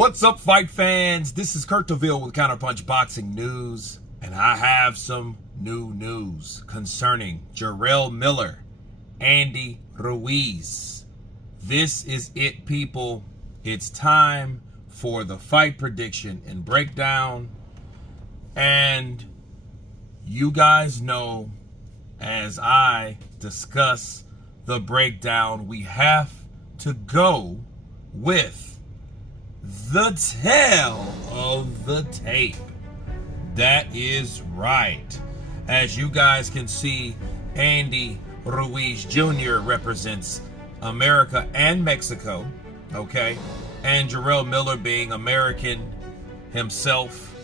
What's up, fight fans? This is Kurt DeVille with Counterpunch Boxing News, and I have some new news concerning Jarrell Miller, Andy Ruiz. This is it, people. It's time for the fight prediction and breakdown. And you guys know, as I discuss the breakdown, we have to go with the tail of the tape. That is right. As you guys can see, Andy Ruiz Jr. represents America and Mexico, okay? And Jarrell Miller being American himself.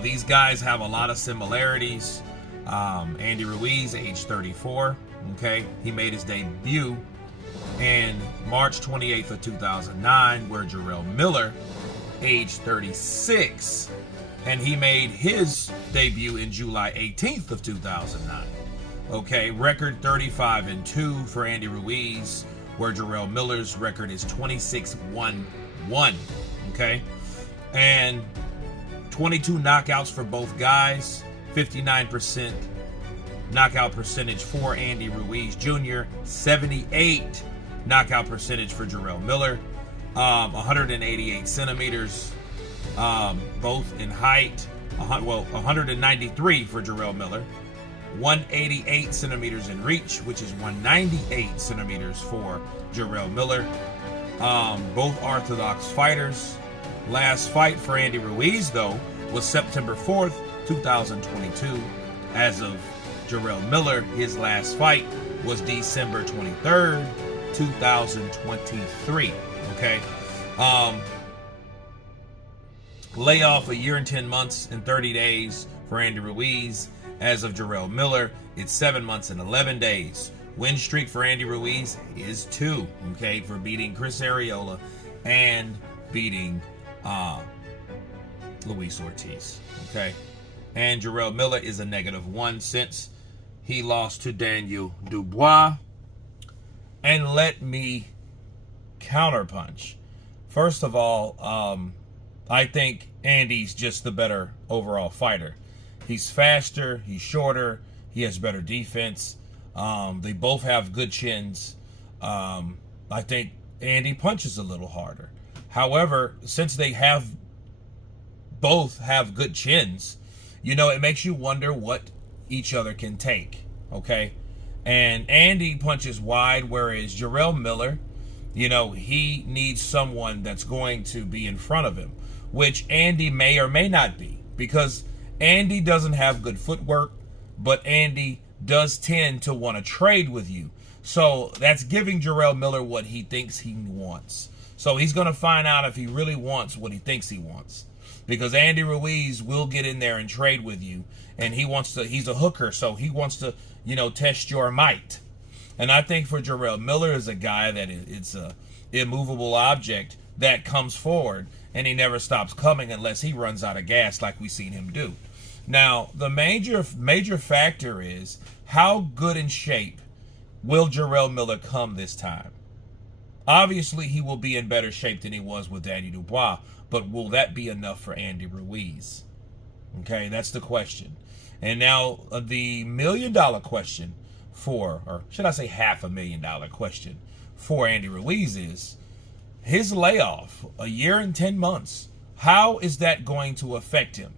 These guys have a lot of similarities. Andy Ruiz, age 34, okay? He made his debut in March 28th of 2009, where Jarrell Miller, age 36, and he made his debut in July 18th of 2009. Okay, record 35-2 for Andy Ruiz, where Jarrell Miller's record is 26-1-1. Okay, and 22 knockouts for both guys, 59% knockout percentage for Andy Ruiz Jr., 78 knockout percentage for Jarrell Miller, 188 centimeters, both in height. 193 for Jarrell Miller, 188 centimeters in reach, which is 198 centimeters for Jarrell Miller. Both orthodox fighters. Last fight for Andy Ruiz, though, was September 4th, 2022. As of Jarrell Miller, his last fight was December 23rd, 2023. Okay. Layoff a year and 10 months and 30 days for Andy Ruiz. As of Jarrell Miller, it's 7 months and 11 days. Win streak for Andy Ruiz is 2, okay, for beating Chris Arreola and beating Luis Ortiz, okay? And Jarrell Miller is a -1 since he lost to Daniel Dubois. And let me counterpunch. First of all, I think Andy's just the better overall fighter. He's faster, he's shorter, he has better defense. They both have good chins. I think Andy punches a little harder. However, since they both have good chins, you know, it makes you wonder what each other can take, okay? And Andy punches wide, whereas Jarrell Miller, you know, he needs someone that's going to be in front of him, which Andy may or may not be, because Andy doesn't have good footwork, but Andy does tend to want to trade with you. So that's giving Jarrell Miller what he thinks he wants. So he's going to find out if he really wants what he thinks he wants, because Andy Ruiz will get in there and trade with you, and he's a hooker, so he wants to, you know, test your might. And I think for Jarrell Miller is a guy that it's a immovable object that comes forward, and he never stops coming unless he runs out of gas, like we've seen him do. Now, the major factor is how good in shape will Jarrell Miller come this time. Obviously, he will be in better shape than he was with Daniel Dubois, but will that be enough for Andy Ruiz? Okay, that's the question. And now the $1 million question or should I say $500,000 question for Andy Ruiz is his layoff, a year and 10 months. How is that going to affect him?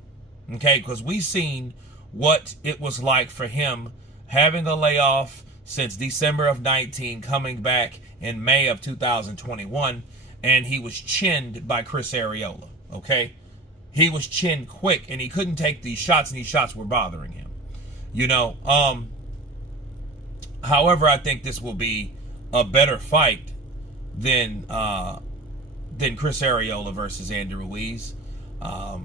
Okay, because we've seen what it was like for him having a layoff since December of 19, coming back in May of 2021, and he was chinned by Chris Arreola, okay? He was chinned quick, and he couldn't take these shots, and these shots were bothering him. You know, however, I think this will be a better fight than Chris Arreola versus Andy Ruiz. I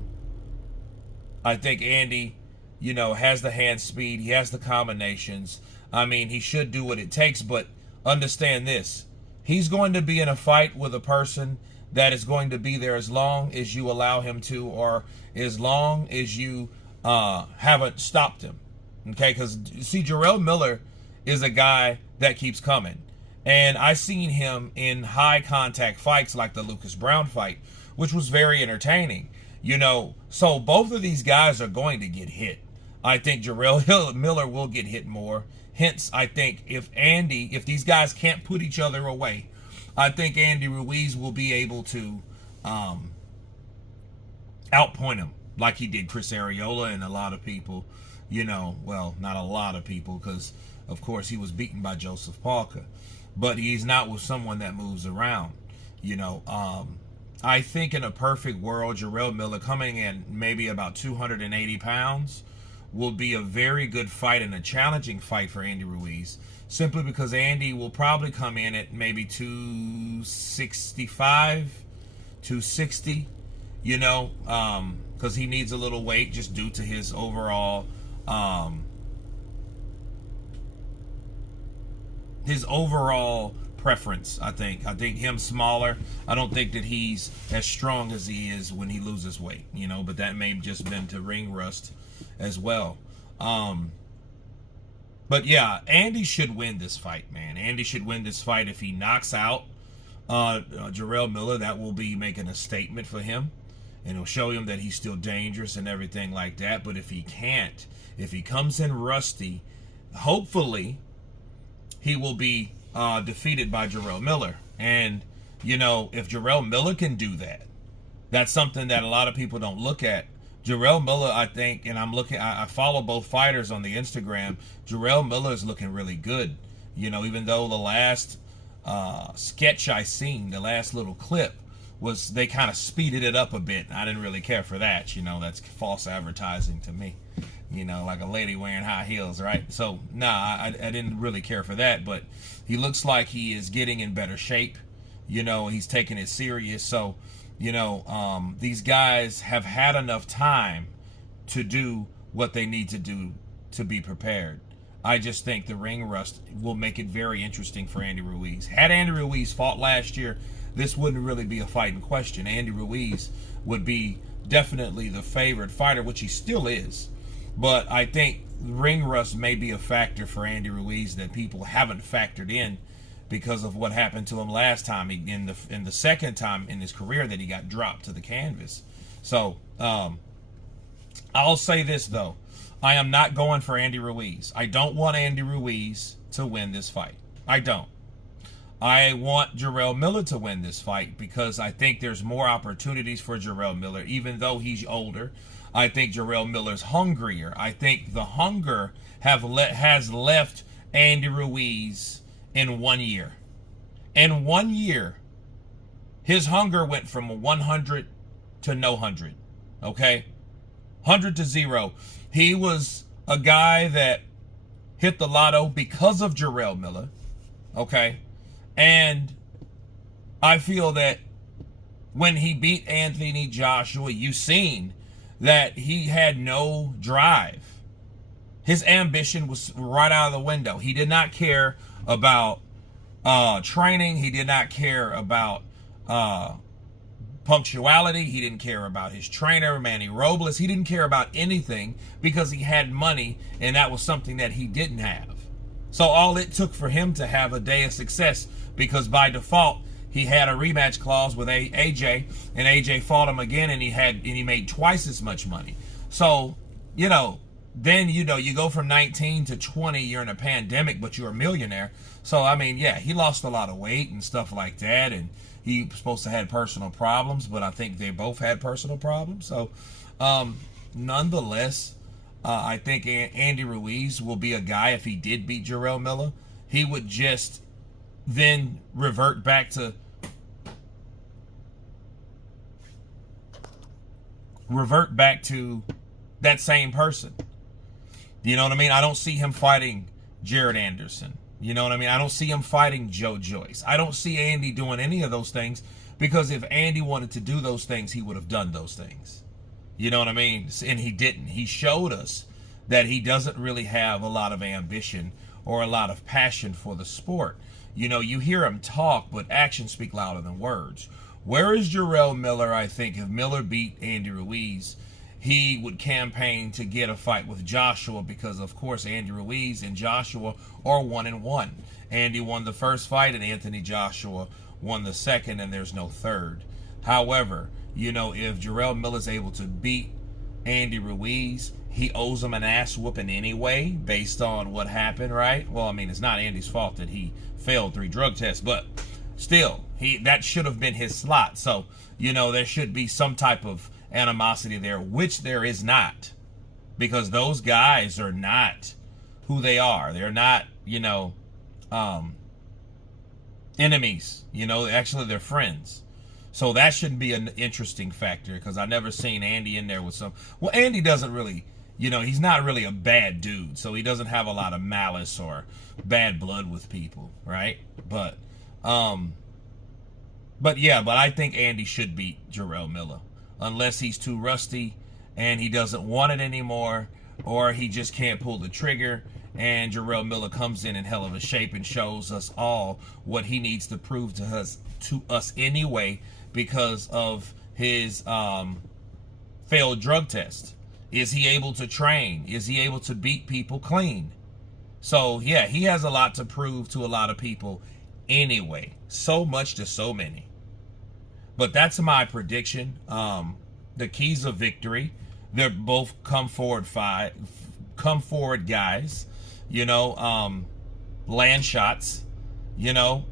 think Andy, you know, has the hand speed. He has the combinations. I mean, he should do what it takes, but understand this. He's going to be in a fight with a person that is going to be there as long as you allow him to, or as long as you haven't stopped him. Okay, because, see, Jarrell Miller is a guy that keeps coming. And I seen him in high contact fights like the Lucas Brown fight, which was very entertaining. So both of these guys are going to get hit. I think Jarrell Miller will get hit more. Hence, I think if these guys can't put each other away, I think Andy Ruiz will be able to outpoint him like he did Chris Arreola and a lot of people. Well, not a lot of people, because of course he was beaten by Joseph Parker, but he's not with someone that moves around. I think in a perfect world, Jarrell Miller coming in maybe about 280 pounds will be a very good fight and a challenging fight for Andy Ruiz, simply because Andy will probably come in at maybe 265, 260, because he needs a little weight just due to his overall preference. I think him smaller. I don't think that he's as strong as he is when he loses weight, but that may have just been to ring rust as well. But yeah, Andy should win this fight, man. Andy should win this fight. If he knocks out Jarrell Miller, that will be making a statement for him, and it'll show him that he's still dangerous and everything like that. But if he can't, if he comes in rusty, hopefully he will be defeated by Jarrell Miller. And if Jarrell Miller can do that, that's something that a lot of people don't look at. Jarrell Miller, I think, and I follow both fighters on the Instagram. Jarrell Miller is looking really good. Even though the last sketch I seen, the last little clip, was they kind of speeded it up a bit. I didn't really care for that. That's false advertising to me. Like a lady wearing high heels, right? So, I didn't really care for that. But he looks like he is getting in better shape. He's taking it serious. So, these guys have had enough time to do what they need to do to be prepared. I just think the ring rust will make it very interesting for Andy Ruiz. Had Andy Ruiz fought last year, this wouldn't really be a fight in question. Andy Ruiz would be definitely the favorite fighter, which he still is. But I think ring rust may be a factor for Andy Ruiz that people haven't factored in, because of what happened to him last time, in the second time in his career that he got dropped to the canvas. So I'll say this though, I am not going for Andy Ruiz. I don't want Andy Ruiz to win this fight. I don't. I want Jarrell Miller to win this fight, because I think there's more opportunities for Jarrell Miller, even though he's older. I think Jarrell Miller's hungrier. I think the hunger has left Andy Ruiz in 1 year. In 1 year, his hunger went from 100 to no 100. Okay? 100 to 0. He was a guy that hit the lotto because of Jarrell Miller. Okay? And I feel that when he beat Anthony Joshua, you seen that he had no drive. His ambition was right out of the window. He did not care about training. He did not care about punctuality. He didn't care about his trainer, Manny Robles. He didn't care about anything, because he had money, and that was something that he didn't have. So all it took for him to have a day of success, because by default he had a rematch clause with AJ, and AJ fought him again, and he made twice as much money. So then you go from 19 to 20, you're in a pandemic, but you're a millionaire. So I mean, yeah, he lost a lot of weight and stuff like that, and he was supposed to have personal problems, but I think they both had personal problems. So nonetheless, I think Andy Ruiz will be a guy, if he did beat Jarrell Miller, he would just then revert back to that same person. You know what I mean? I don't see him fighting Jared Anderson. You know what I mean? I don't see him fighting Joe Joyce. I don't see Andy doing any of those things, because if Andy wanted to do those things, he would have done those things. You know what I mean? And he didn't. He showed us that he doesn't really have a lot of ambition or a lot of passion for the sport. You hear him talk, but actions speak louder than words. Where is Jarrell Miller? I think if Miller beat Andy Ruiz, he would campaign to get a fight with Joshua, because of course Andy Ruiz and Joshua are 1-1. Andy won the first fight and Anthony Joshua won the second, and there's no third. However, you know, if Jarrell Miller's able to beat Andy Ruiz, he owes him an ass whooping anyway, based on what happened, right? Well, I mean, it's not Andy's fault that he failed 3 drug tests, but still, that should have been his slot. So, you know, there should be some type of animosity there, which there is not, because those guys are not who they are. They're not, you know, enemies. You know, actually, they're friends. So that shouldn't be an interesting factor, because I never seen Andy in there with some. Well, Andy doesn't really, you know, he's not really a bad dude, so he doesn't have a lot of malice or bad blood with people, right? But yeah, but I think Andy should beat Jarrell Miller, unless he's too rusty and he doesn't want it anymore, or he just can't pull the trigger, and Jarrell Miller comes in hell of a shape and shows us all what he needs to prove to us anyway, because of his failed drug test. Is he able to train? Is he able to beat people clean? So yeah, he has a lot to prove to a lot of people anyway. So much to so many. But that's my prediction. The keys of victory. They're both come forward guys. You know, land shots. You know,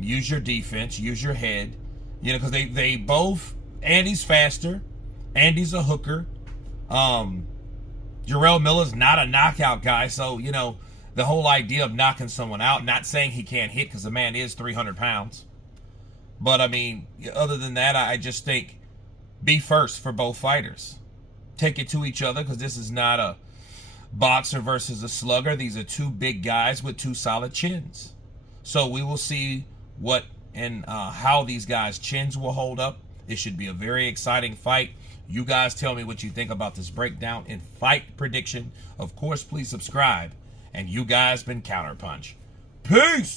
use your defense, use your head. You know, because they both. Andy's faster. Andy's a hooker. Jarrell Miller's not a knockout guy, so you know the whole idea of knocking someone out. Not saying he can't hit, because the man is 300 pounds. But I mean, other than that, I just think be first for both fighters. Take it to each other, because this is not a boxer versus a slugger. These are 2 big guys with 2 solid chins. So we will see what and how these guys' chins will hold up. It should be a very exciting fight. You guys tell me what you think about this breakdown and fight prediction. Of course, please subscribe. And you guys been Counterpunch. Peace!